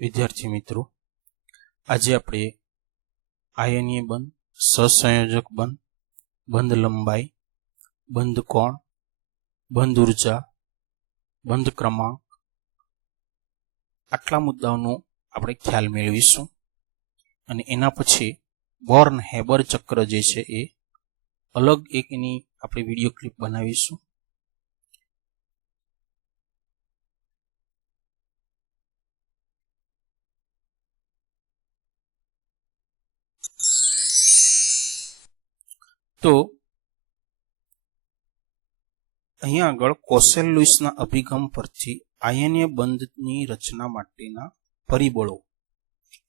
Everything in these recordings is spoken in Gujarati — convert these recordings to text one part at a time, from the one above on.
વિદ્યાર્થી મિત્રો, આજે આપણે આયનીય બંધ, સહસંયોજક બંધ, બંધ લંબાઈ, બંધ કોણ, બંધ ઉર્જા, બંધ ક્રમાંક આટલા મુદ્દાઓનો આપણે ખ્યાલ મેળવીશું અને એના પછી બોર્ન હેબર ચક્ર જે છે એ અલગ એક એની આપણે વિડીયો ક્લિપ બનાવીશું. તો અહીંયા આગળ કોસેલ-લુઈસના અભિગમ પરથી આયનીય બંધની રચના માટેના પરિબળો,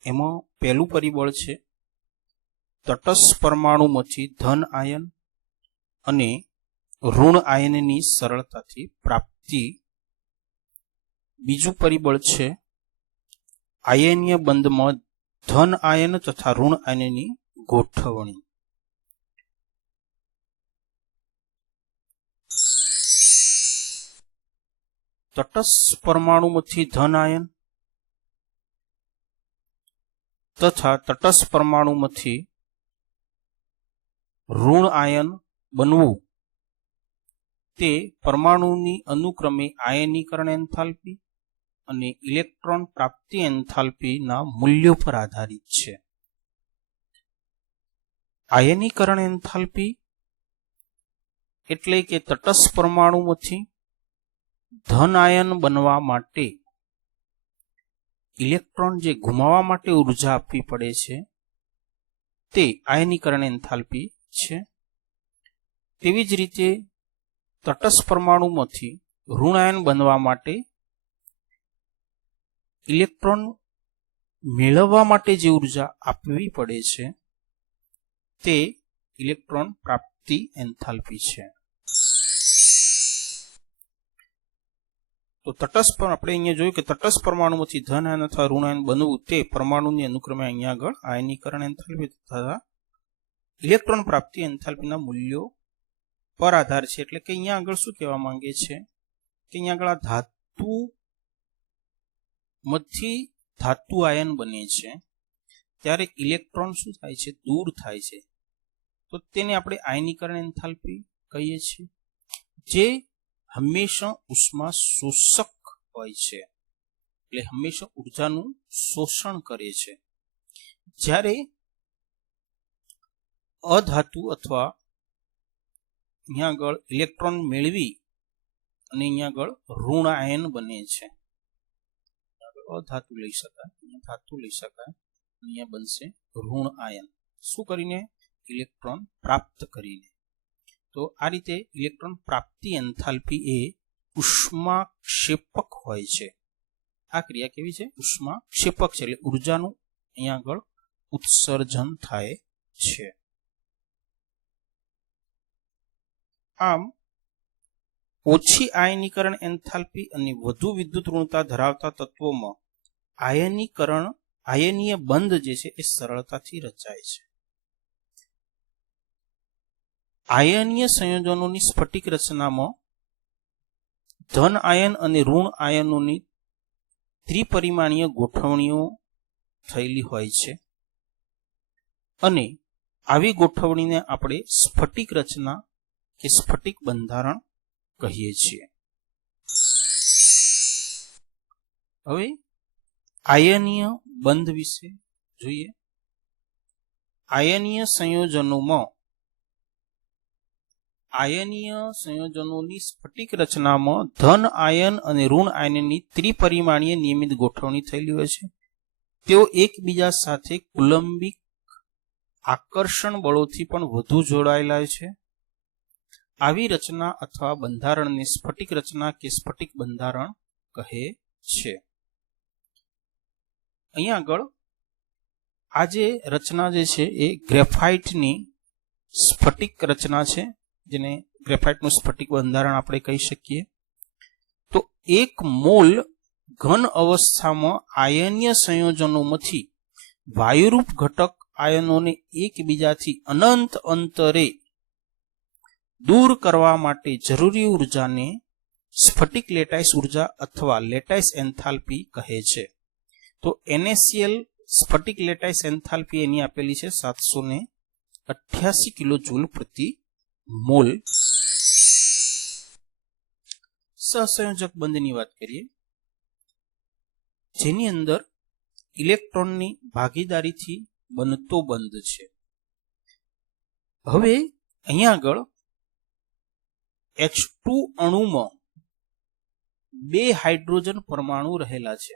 એમાં પહેલું પરિબળ છે તટસ્થ પરમાણુમાંથી ધન આયન અને ઋણ આયનની સરળતાથી પ્રાપ્તિ. બીજું પરિબળ છે આયનીય બંધમાં ધન આયન તથા ઋણ આયનની ગોઠવણી. તટસ્થ પરમાણુમાંથી ધન આયન તથા તટસ્થ પરમાણુમાંથી ઋણ આયન બનવું તે પરમાણુની અનુક્રમે આયનીકરણ એન્થાલ્પી અને ઇલેક્ટ્રોન પ્રાપ્તિ એન્થાલ્પીના મૂલ્યો પર આધારિત છે. આયનીકરણ એન્થાલ્પી એટલે કે તટસ્થ પરમાણુમાંથી ધન આયન બનવા માટે ઇલેક્ટ્રોન જે ગુમાવવા માટે ઉર્જા આપવી પડે છે તે આયનીકરણ એન્થાલ્પી છે. તેવી જ રીતે તટસ્થ પરમાણુમાંથી ઋણ આયન બનવા માટે ઇલેક્ટ્રોન મેળવવા માટે જે ઉર્જા આપવી પડે છે તે ઇલેક્ટ્રોન પ્રાપ્તિ એન્થાલ્પી છે. તો તટસ્થ આપણે અહીંયા જોયું કે તટસ્થ પરમાણુમાંથી ધન આયન અથવા ઋણ આયન બનવું તે પરમાણુની અનુક્રમે અહીંયા આગળ આયનીકરણ એન્થાલ્પી તથા ઇલેક્ટ્રોન પ્રાપ્તિ એન્થાલ્પીના મૂલ્યો પર આધાર છે. એટલે કે અહીંયા આગળ શું કહેવા માંગે છે કે અહીંયા આગળ આ ધાતુ માંથી ધાતુ આયન બને છે ત્યારે ઇલેક્ટ્રોન શું થાય છે, દૂર થાય છે. તો તેને આપણે આયનીકરણ એન્થાલ્પી કહીએ છીએ, જે હંમેશા ઉષ્મા શોષક હોય છે, એટલે હંમેશા ઉર્જાનું શોષણ કરે છે. જ્યારે અધાતુ અથવા અહીંયા આગળ ઇલેક્ટ્રોન મેળવી અને અહીંયા આગળ ઋણ આયન બને છે. અધાતુ લઈ શકાય, ધાતુ લઈ શકાય, અહીંયા બનશે ઋણ આયન. શું કરીને? ઇલેક્ટ્રોન પ્રાપ્ત કરીને. તો આ રીતે ઇલેક્ટ્રોન પ્રાપ્તિ એન્થાલ્પી એ ઉષ્માક્ષેપક હોય છે. આ ક્રિયા કેવી છે? ઉષ્માક્ષેપક છે, એટલે ઉર્જાનું અહીંયા આગળ ઉત્સર્જન થાય છે. આમ ઓછી આયનીકરણ એન્થાલ્પી અને વધુ વિદ્યુત ઋણતા ધરાવતા તત્વોમાં આયનીય બંધ જે છે એ સરળતાથી રચાય છે. આયનીય સંયોજનોની સ્ફટિક રચનામાં ધન આયન અને ઋણ આયનોની ત્રિપરિમાણીય ગોઠવણીઓ થયેલી હોય છે અને આવી ગોઠવણીને આપણે સ્ફટિક રચના કે સ્ફટિક બંધારણ કહીએ છીએ. હવે આયનીય બંધ વિશે જોઈએ. આયનીય સંયોજનોની સ્ફટિક રચનામાં ધન આયન અને ઋણ આયનની ત્રિપરિમાણીય નિયમિત ગોઠવણી થયેલી હોય છે. તેઓ એકબીજા સાથે કુલંબિક આકર્ષણ બળોથી પણ વધુ જોડાયેલા છે. આવી રચના અથવા બંધારણને સ્ફટિક રચના કે સ્ફટિક બંધારણ કહે છે. અહીંયા આગળ આ જે રચના જે છે એ ગ્રેફાઇટની સ્ફટિક રચના છે, જેને ગ્રેફાઇટનું સ્ફટિક બંધારણ આપણે કહી શકીએ. તો એક મોલ ઘન અવસ્થામાં આયનીય સંયોજનોમાંથી વાયુરૂપ ઘટક આયનોને એકબીજાથી અનંત અંતરે દૂર કરવા માટે જરૂરી ઉર્જાને સ્ફટિક લેટાઇસ ઉર્જા અથવા લેટાઇસ એન્થાલ્પી કહે છે. તો NaCl સ્ફટિક લેટાઇસ એન્થાલ્પી એની આપેલી છે 788 કિલો જૂલ પ્રતિ મોલ. સહસંયોજક બંધની વાત કરીએ, જેની અંદર ઇલેક્ટ્રોનની ભાગીદારીથી બનતો બંધ છે. હવે અહીંયા આગળ H2 અણુમાં 2 હાઇડ્રોજન પરમાણુ રહેલા છે,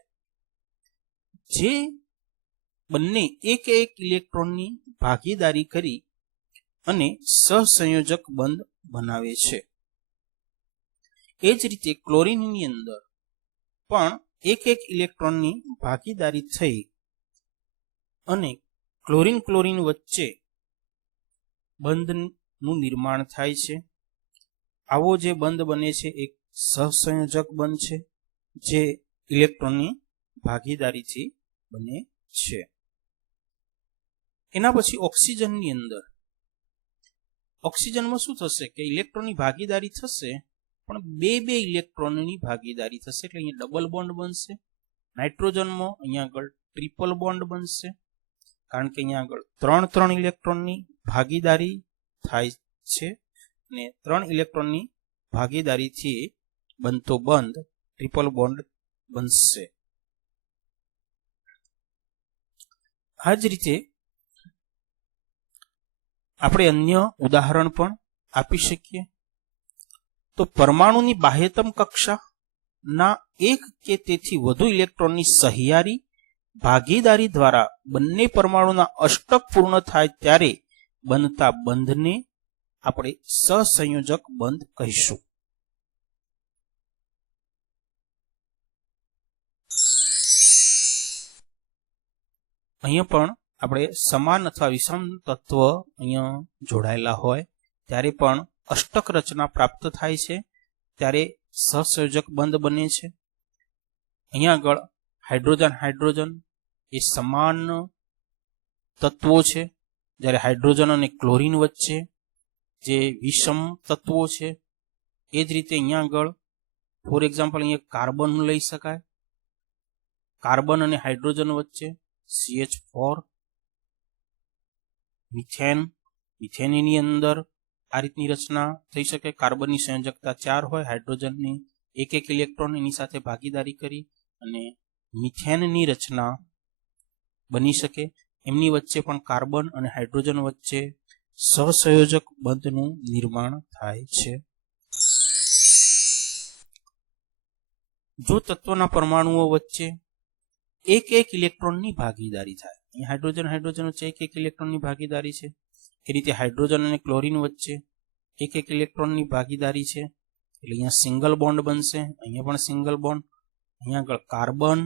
જે બંને એક ઇલેક્ટ્રોનની ભાગીદારી કરી અને સહસંયોજક બંધ બનાવે છે. એ જ રીતે ક્લોરીનની અંદર પણ એક ઇલેક્ટ્રોનની ભાગીદારી થઈ અને ક્લોરીન વચ્ચે બંધનું નિર્માણ થાય છે. આવો જે બંધ બને છે એક સહસંયોજક બંધ છે, જે ઇલેક્ટ્રોનની ભાગીદારીથી બને છે. એના પછી ઓક્સિજનની અંદર, ઓક્સિજનમાં શું થશે કે ઇલેક્ટ્રોનની ભાગીદારી થશે, પણ બે ઇલેક્ટ્રોનની ભાગીદારી થશે, એટલે અહીંયા ડબલ બોન્ડ બનશે. નાઇટ્રોજનમાં અહીંયા આગળ ટ્રિપલ બોન્ડ બનશે, કારણ કે અહીંયા આગળ 3 ઇલેક્ટ્રોનની ભાગીદારી થાય છે અને 3 ઇલેક્ટ્રોનની ભાગીદારીથી બનતો બંધ ટ્રિપલ બોન્ડ બનશે. આ જ રીતે આપણે અન્ય ઉદાહરણ પણ આપી શકીએ. તો પરમાણુની બાહ્યતમ કક્ષાના એક કે તેથી વધુ ઇલેક્ટ્રોનની સહિયારી ભાગીદારી દ્વારા બંને પરમાણુના અષ્ટક પૂર્ણ થાય ત્યારે બનતા બંધને આપણે સહસંયોજક બંધ કહીશું. અહીંયા પણ આપણે સમાન અથવા વિષમ તત્વ અહીંયા જોડાયેલા હોય ત્યારે પણ અષ્ટક રચના પ્રાપ્ત થાય છે, ત્યારે સહસંયોજક બંધ બને છે. અહીંયા આગળ હાઇડ્રોજન એ સમાન તત્વો છે, જ્યારે હાઇડ્રોજન અને ક્લોરીન વચ્ચે જે વિષમ તત્વો છે. એ જ રીતે અહીંયા આગળ ફોર એક્ઝામ્પલ અહીંયા કાર્બન લઈ શકાય. કાર્બન અને હાઇડ્રોજન વચ્ચે CH4, મિથેનની અંદર આ રીતની રચના થઈ શકે. કાર્બનની સંયોજકતા 4 હોય, હાઇડ્રોજનની એક ઇલેક્ટ્રોન એની સાથે ભાગીદારી કરી અને મિથેનની રચના બની શકે. એમની વચ્ચે પણ કાર્બન અને હાઇડ્રોજન વચ્ચે સહસંયોજક બંધનું નિર્માણ થાય છે. જો તત્વના પરમાણુઓ વચ્ચે એક ઇલેક્ટ્રોનની ભાગીદારી થાય, અહીં હાઇડ્રોજન વચ્ચે એક ઇલેક્ટ્રોનની ભાગીદારી છે, એ રીતે હાઇડ્રોજન અને ક્લોરીન વચ્ચે એક ઇલેક્ટ્રોનની ભાગીદારી છે, એટલે અહીંયા સિંગલ બોન્ડ બનશે. અહીંયા પણ સિંગલ બોન્ડ. અહીંયા આગળ કાર્બન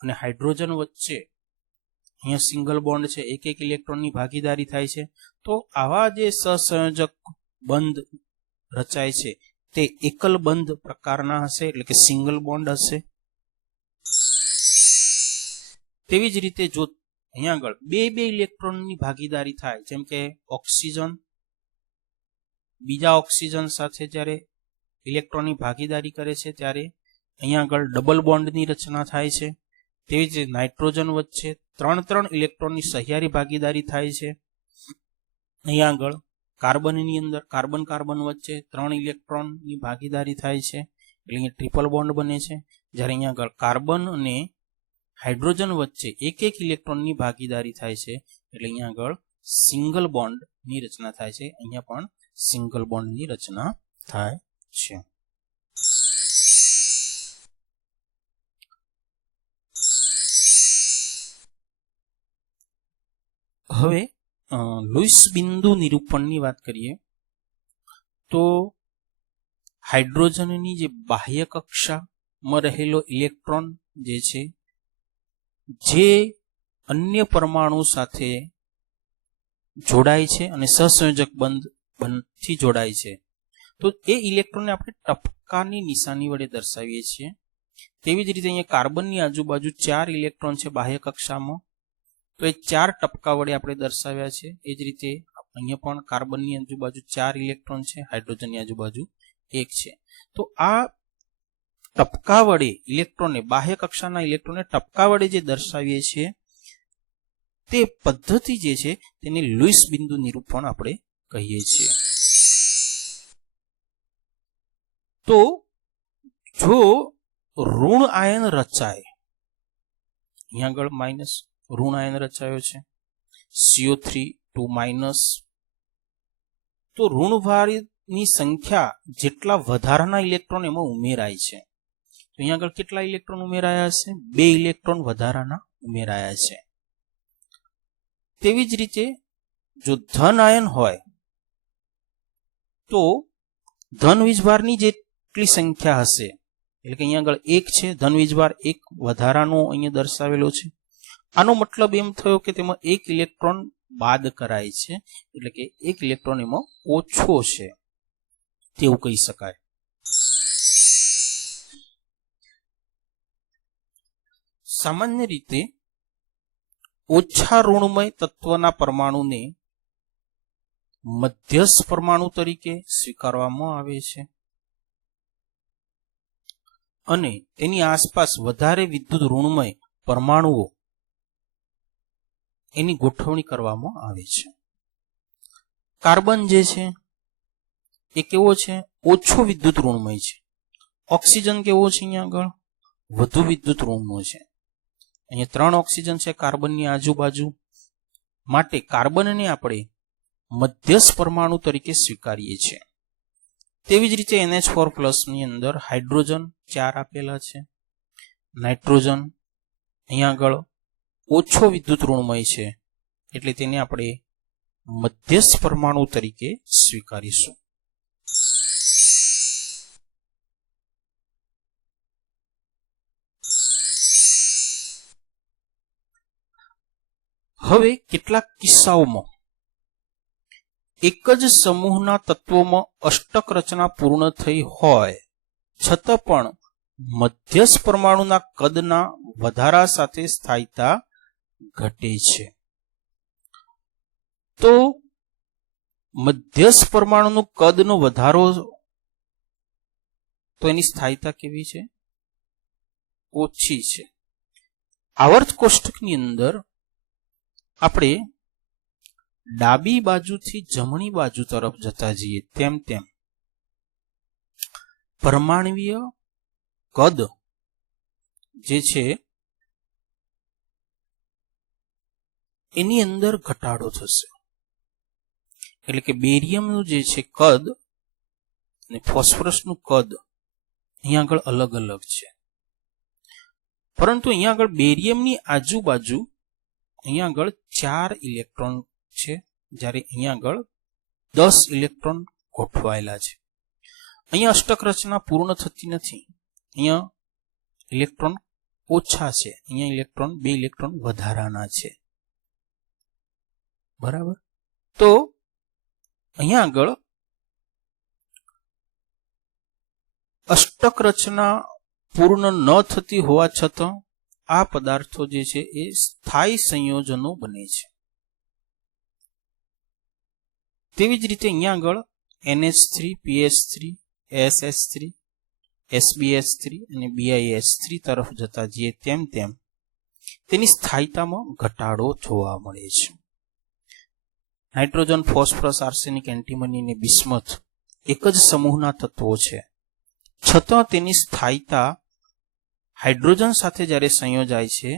અને હાઇડ્રોજન વચ્ચે અહીંયા સિંગલ બોન્ડ છે, એક ઇલેક્ટ્રોનની ભાગીદારી થાય છે. તો આવા જે સહસંયોજક બંધ રચાય છે તે એકલ બંધ પ્રકારના હશે, એટલે કે સિંગલ બોન્ડ હશે. તેવી જ રીતે જો અહીંયા આગળ બે ઇલેક્ટ્રોનની ભાગીદારી થાય, જેમ કે ઓક્સિજન બીજા ઓક્સિજન સાથે જ્યારે ઇલેક્ટ્રોનની ભાગીદારી કરે છે ત્યારે અહીંયા આગળ ડબલ બોન્ડની રચના થાય છે. તેવી જ રીતે નાઇટ્રોજન વચ્ચે 3 ઇલેક્ટ્રોનની સહિયારી ભાગીદારી થાય છે. અહીંયા આગળ કાર્બનની અંદર કાર્બન વચ્ચે 3 ઇલેક્ટ્રોનની ભાગીદારી થાય છે, એટલે અહીંયા ટ્રિપલ બોન્ડ બને છે. જ્યારે અહીંયા આગળ કાર્બન અને હાઇડ્રોજન વચ્ચે એક ઇલેક્ટ્રોનની ભાગીદારી થાય છે, એટલે અહીંયા આગળ સિંગલ બોન્ડની રચના થાય છે. અહીંયા પણ સિંગલ બોન્ડની રચના થાય છે. હવે લુઈસ બિંદુ નિરૂપણની વાત કરીએ તો હાઇડ્રોજનની જે બાહ્ય કક્ષામાં રહેલો ઇલેક્ટ્રોન જે છે, જે અન્ય પરમાણુ સાથે જોડાય છે અને સહસંયોજક બંધથી જોડાય છે, તો એ ઇલેક્ટ્રોનને આપણે ટપકાની નિશાની વડે દર્શાવીએ છીએ. તેવી જ રીતે અહીંયા કાર્બનની આજુબાજુ 4 ઇલેક્ટ્રોન છે બાહ્ય કક્ષામાં, તો એ 4 ટપકા વડે આપણે દર્શાવ્યા છે. એ જ રીતે અહીંયા પણ કાર્બનની આજુબાજુ 4 ઇલેક્ટ્રોન છે, હાઇડ્રોજનની આજુબાજુ 1 છે. તો આ ટપકા વડે ઇલેક્ટ્રોનને, બાહ્ય કક્ષાના ઇલેક્ટ્રોનને ટપકા વડે જે દર્શાવીએ છીએ તે પદ્ધતિ જે છે તેને લુઈસ બિંદુ નિરૂપણ આપણે કહીએ છીએ. તો જો ઋણ આયન રચાય, અહીંયા આગળ માઇનસ ઋણ આયન રચાયો છે, CO3 2 માઇનસ, તો ઋણભારની સંખ્યા જેટલા વધારાના ઇલેક્ટ્રોન એમાં ઉમેરાય છે. તો અહીંયા આગળ કેટલા ઇલેક્ટ્રોન ઉમેરાયા છે? 2 ઇલેક્ટ્રોન વધારાના ઉમેરાયા છે. તેવી જ રીતે જો ધન આયન હોય તો ધન વીજભારની જેટલી સંખ્યા હશે, એટલે કે અહીંયા આગળ 1 છે, ધન વીજભાર 1 વધારાનો અહીંયા દર્શાવેલો છે. આનો મતલબ એમ થયો કે તેમાં 1 ઇલેક્ટ્રોન બાદ કરાય છે, એટલે કે 1 ઇલેક્ટ્રોન એમાં ઓછો છે તેવું કહી શકાય. સામાન્ય રીતે ઓછા ઋણમય તત્વના પરમાણુને મધ્યસ્થ પરમાણુ તરીકે સ્વીકારવામાં આવે છે અને તેની આસપાસ વધારે વિદ્યુત ઋણમય પરમાણુઓ એની ગોઠવણી કરવામાં આવે છે. કાર્બન જે છે એ કેવો છે? ઓછો વિદ્યુત ઋણમય છે. ઓક્સિજન કેવો છે? અહીંયા આગળ વધુ વિદ્યુત ઋણનો છે. અહીંયા 3 ઓક્સિજન છે કાર્બનની આજુબાજુ, માટે કાર્બનને આપણે મધ્યસ્થ પરમાણુ તરીકે સ્વીકારીએ છીએ. તેવી જ રીતે NH4+ ની અંદર હાઇડ્રોજન 4 આપેલા છે, નાઇટ્રોજન અહીંયા આગળ ઓછો વિદ્યુત ઋણમય છે, એટલે તેને આપણે મધ્યસ્થ પરમાણુ તરીકે સ્વીકારીશું. હવે કેટલાક કિસ્સાઓમાં એક જ સમૂહના તત્વોમાં અષ્ટક રચના પૂર્ણ થઈ હોય છતાં પણ મધ્યસ્થ પરમાણુના કદના વધારા સાથે સ્થાયીતા ઘટે છે. તો મધ્યસ્થ પરમાણુનું કદનો વધારો, તો એની સ્થાયીતા કેવી છે? ઓછી છે. આવર્ત કોષ્ટકની અંદર આપણે ડાબી બાજુથી જમણી બાજુ તરફ જતા જઈએ તેમ તેમ પરમાણ્વીય કદ જે છે એની અંદર ઘટાડો થશે. એટલે કે બેરિયમનું જે છે કદ અને ફોસ્ફરસનું કદ અહીંયા આગળ અલગ અલગ છે, પરંતુ અહીંયા આગળ બેરિયમની આજુબાજુ અહીંયા આગળ 4 ઇલેક્ટ્રોન છે, જ્યારે અહીંયા આગળ 10 ઇલેક્ટ્રોન ગોઠવાયેલા છે. અહીંયા અષ્ટક રચના પૂર્ણ થતી નથી, અહીંયા ઇલેક્ટ્રોન ઓછા છે, અહીંયા ઇલેક્ટ્રોન 2 ઇલેક્ટ્રોન વધારાના છે. બરાબર. તો અહીંયા આગળ અષ્ટક રચના પૂર્ણ ન થતી હોવા છતાં આ પદાર્થો જે છે એ સ્થાયી સંયોજનો બને છે. તેવી જ રીતે અહીંયા આગળ NH3, PS3, SS3, SbS3 અને BiS3 તરફ જતા જઈએ તેમ તેમ તેની સ્થાયીતામાં ઘટાડો જોવા મળે છે. નાઇટ્રોજન, ફોસ્ફરસ, આર્સેનિક, એન્ટીમની અને બિસ્મથ એક જ સમૂહના તત્વો છે, છતાં તેની સ્થાયીતા હાઇડ્રોજન સાથે જ્યારે સંયોજાય છે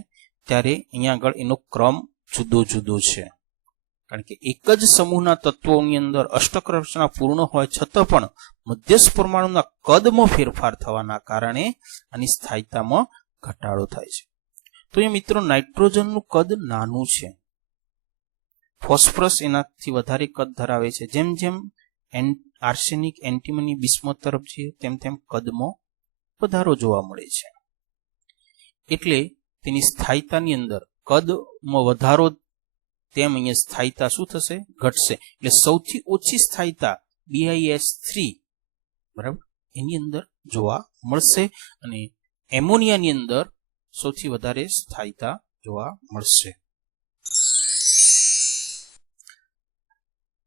ત્યારે અહીંયા આગળ એનો ક્રમ જુદો જુદો છે. કારણ કે એક જ સમૂહના તત્વોની અંદર અષ્ટક રચના પૂર્ણ હોય છતાં પણ મધ્યસ્થ પરમાણુના કદમાં ફેરફાર થવાના કારણે આની સ્થાયીતામાં ઘટાડો થાય છે. તો એ મિત્રો નાઇટ્રોજનનું કદ નાનું છે, ફોસ્ફરસ એનાથી વધારે કદ ધરાવે છે. જેમ જેમ આર્સેનિક, એન્ટીમની, બિસ્મથ તરફ જઈએ તેમ તેમ કદમાં વધારો જોવા મળે છે. એટલે તેની સ્થાયીતાની અંદર કદમાં વધારો તેમ અહીંયા સ્થાયીતા શું થશે? ઘટશે. એટલે સૌથી ઓછી સ્થાયીતા BiS3 બરાબર એની અંદર જોવા મળશે અને એમોનિયાની અંદર સૌથી વધારે સ્થાયીતા જોવા મળશે.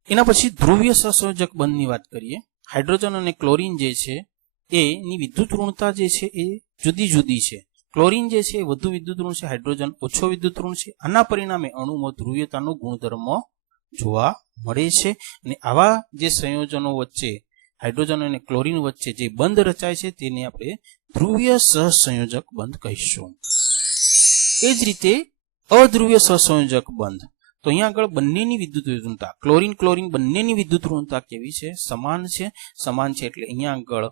એના પછી ધ્રુવીય સહસંયોજક બંધની વાત કરીએ. હાઇડ્રોજન અને ક્લોરીન જે છે એની વિદ્યુત ઋણતા જે છે એ જુદી જુદી છે. ક્લોરીન જે છે એ વધુ વિદ્યુત ઋણ છે, હાઇડ્રોજન ઓછો વિદ્યુત ઋણ છે. આના પરિણામે અણુમાં ધ્રુવીયતાનો ગુણધર્મ જોવા મળે છે. અને આવા જે સંયોજનો વચ્ચે હાઇડ્રોજન અને ક્લોરીન વચ્ચે જે બંધ રચાય છે તેને આપણે ધ્રુવીય સહસંયોજક બંધ કહીશું. એ જ રીતે અધ્રુવીય સહસંયોજક બંધ, તો અહીંયા આગળ બંનેની વિદ્યુત ઋણતા ક્લોરીન ક્લોરીન બંનેની વિદ્યુત ઋણતા કેવી છે? સમાન છે. સમાન છે એટલે અહીંયા આગળ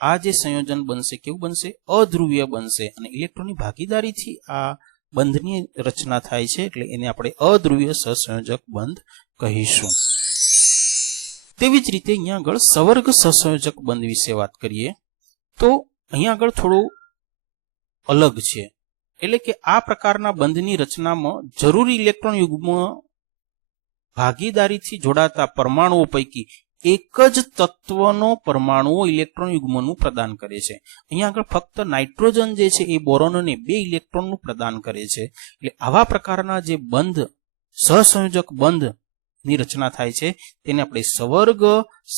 આ જે સંયોજન બનશે કેવું બનશે? અધ્રુવીય બનશે. અને ઇલેક્ટ્રોનની ભાગીદારીથી આ બંધની રચના થાય છે એટલે એને આપણે અધ્રુવીય સહસંયોજક બંધ કહીશું. તેવી જ રીતે અહીંયા આગળ સવર્ગ સહસંયોજક બંધ વિશે વાત કરીએ તો અહીંયા આગળ થોડું અલગ છે. એટલે કે આ પ્રકારના બંધની રચનામાં જરૂરી ઇલેક્ટ્રોન યુગ્મ ભાગીદારીથી જોડાતા પરમાણુઓ પૈકી એક જ તત્વનો પરમાણુઓ ઇલેક્ટ્રોન યુગ્મનું પ્રદાન કરે છે. અહીંયા આગળ ફક્ત નાઇટ્રોજન જે છે એ બોરોનને 2 ઇલેક્ટ્રોનનું પ્રદાન કરે છે. એટલે આવા પ્રકારના જે બંધ સહસંયોજક બંધની રચના થાય છે તેને આપણે સવર્ગ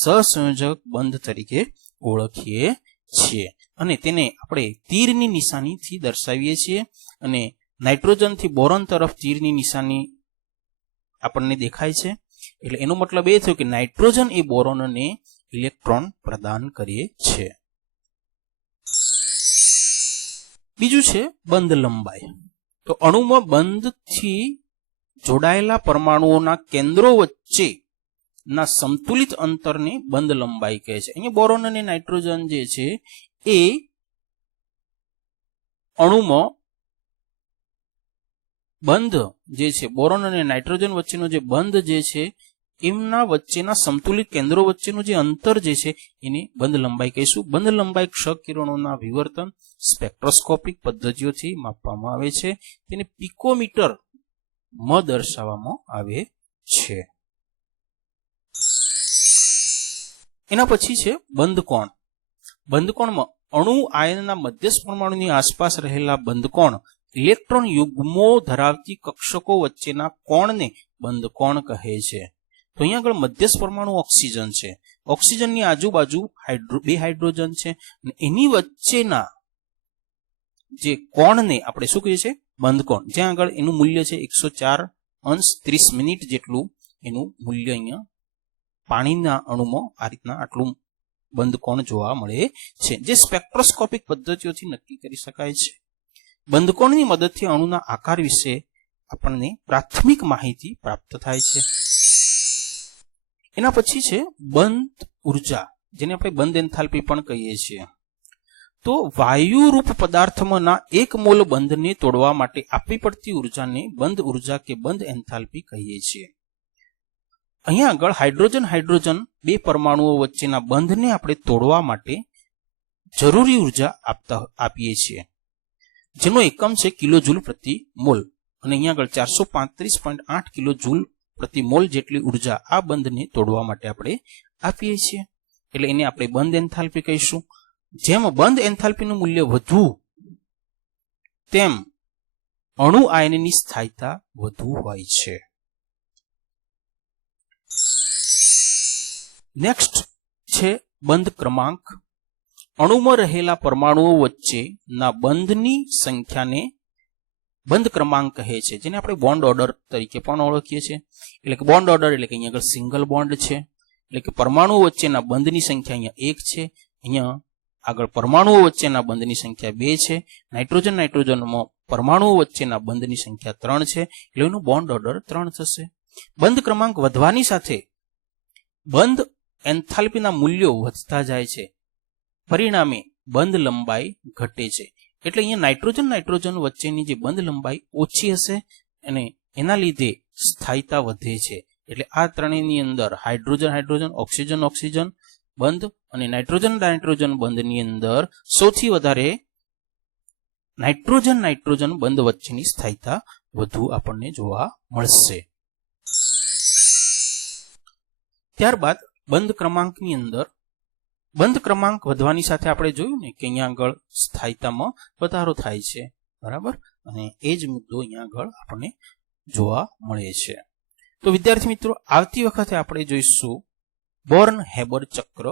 સહસંયોજક બંધ તરીકે ઓળખીએ છીએ. અને તેને આપણે તીરની નિશાનીથી દર્શાવીએ છીએ. અને નાઇટ્રોજનથી બોરોન તરફ તીરની નિશાની આપણને દેખાય છે. એટલે એનો મતલબ એ થયો કે નાઇટ્રોજન એ બોરોનને ઇલેક્ટ્રોન પ્રદાન કરે છે. બીજું છે બંધ લંબાઈ. તો અણુમાં બંધથી જોડાયેલા પરમાણુઓના કેન્દ્રો વચ્ચેના સંતુલિત અંતરને બંધ લંબાઈ કહે છે. અહીંયા બોરોન અને નાઇટ્રોજન જે છે એ અણુમાં બંધ જે છે બોરોન અને નાઇટ્રોજન વચ્ચેનો જે બંધ જે છે એમના વચ્ચેના સંતુલિત કેન્દ્રો વચ્ચેનું જે અંતર જે છે એને બંધ લંબાઈ કહીશું. બંધ લંબાઈ ક્ષ કિરણોના વિવર્તન સ્પેક્ટ્રોસ્કોપિક પદ્ધતિઓથી માપવામાં આવે છે. તેને પિકોમીટરમાં દર્શાવવામાં આવે છે. એના પછી છે બંધકોણ. બંધકોણમાં અણુ આયનના મધ્યસ્થ પરમાણુની આસપાસ રહેલા બંધકોણ ઇલેક્ટ્રોન યુગ્મો ધરાવતી કક્ષકો વચ્ચેના કોણને બંધકોણ કહે છે. તો અહીંયા આગળ મધ્યસ્થ પરમાણુ ઓક્સિજન છે. ઓક્સિજનની આજુબાજુ 2 હાઇડ્રોજન છે અને એની વચ્ચેના જે કોણને આપણે શું કહીએ છીએ? બંધકોણ. જ્યાં આગળ એનું મૂલ્ય છે 104°30' જેટલું એનું મૂલ્ય અહીંયા પાણીના અણુમાં આ રીતના આટલું બંધકોણ જોવા મળે છે, જે સ્પેક્ટ્રોસ્કોપિક પદ્ધતિઓથી નક્કી કરી શકાય છે. બંધકોણની મદદથી અણુના આકાર વિશે આપણને પ્રાથમિક માહિતી પ્રાપ્ત થાય છે. એના પછી છે બંધ ઉર્જા, જેને આપણે બંધ એન્થાલ્પી પણ કહીએ છીએ. તો વાયુરૂપ પદાર્થમાંના 1 મોલ બંધને તોડવા માટે આપવી પડતી ઉર્જાને બંધ ઉર્જા કે બંધ એન્થાલ્પી કહીએ છીએ. અહીંયા આગળ હાઇડ્રોજન હાઇડ્રોજન 2 પરમાણુઓ વચ્ચેના બંધને આપણે તોડવા માટે જરૂરી ઉર્જા આપીએ છીએ, જેનો એકમ છે કિલોજૂલ પ્રતિ મોલ. અને અહીંયા આગળ 435.8 કિલોજૂલ પ્રતિ મોલ જેટલી ઉર્જા આ બંધને તોડવા માટે આપણે આપીએ છીએ. એટલે એને આપણે બંધ એન્થાલ્પી કહીશું. જેમ બંધ એન્થાલ્પીનું મૂલ્ય વધુ તેમ અણુ આયનની સ્થાયીતા વધુ હોય છે. નેક્સ્ટ છે બંધ ક્રમાંક. અણુમાં રહેલા પરમાણુઓ વચ્ચેના બંધની સંખ્યાને બંધ ક્રમાંક કહે છે, જેને આપણે બોન્ડ ઓર્ડર તરીકે પણ ઓળખીએ છીએ. એટલે કે બોન્ડ ઓર્ડર એટલે કે અહીંયા આગળ સિંગલ બોન્ડ છે. એટલે કે પરમાણુઓ વચ્ચેના બંધની સંખ્યા અહીંયા 1 છે. અહીંયા આગળ પરમાણુઓ વચ્ચેના બંધની સંખ્યા 2 છે. નાઇટ્રોજન નાઇટ્રોજનમાં પરમાણુઓ વચ્ચેના બંધની સંખ્યા 3 છે. એટલે એનું બોન્ડ ઓર્ડર 3 થશે. બંધ ક્રમાંક વધવાની સાથે બંધ એન્થાલ્પીના મૂલ્યો વધતા જાય છે. પરિણામે બંધ લંબાઈ ઘટે છે. એટલે અહીંયા નાઇટ્રોજન નાઇટ્રોજન વચ્ચેની જે બંધ લંબાઈ ઓછી હશે અને એના લીધે સ્થાયીતા વધે છે. એટલે આ ત્રણેયની અંદર હાઇડ્રોજન હાઇડ્રોજન ઓક્સિજન ઓક્સિજન બંધ અને નાઇટ્રોજન નાઇટ્રોજન બંધની અંદર સૌથી વધારે નાઇટ્રોજન નાઇટ્રોજન બંધ વચ્ચેની સ્થાયીતા વધુ આપણને જોવા મળશે. ત્યારબાદ બંધ ક્રમાંકની અંદર બંધ ક્રમાંક વધવાની સાથે આપણે જોયું ને કે અહીંયા આગળ સ્થાયીતામાં વધારો થાય છે, બરાબર. અને એ જ મુદ્દો અહીંયા આગળ આપણને જોવા મળે છે. તો વિદ્યાર્થી મિત્રો, આવતી વખતે આપણે જોઈશું બોર્ન હેબર ચક્ર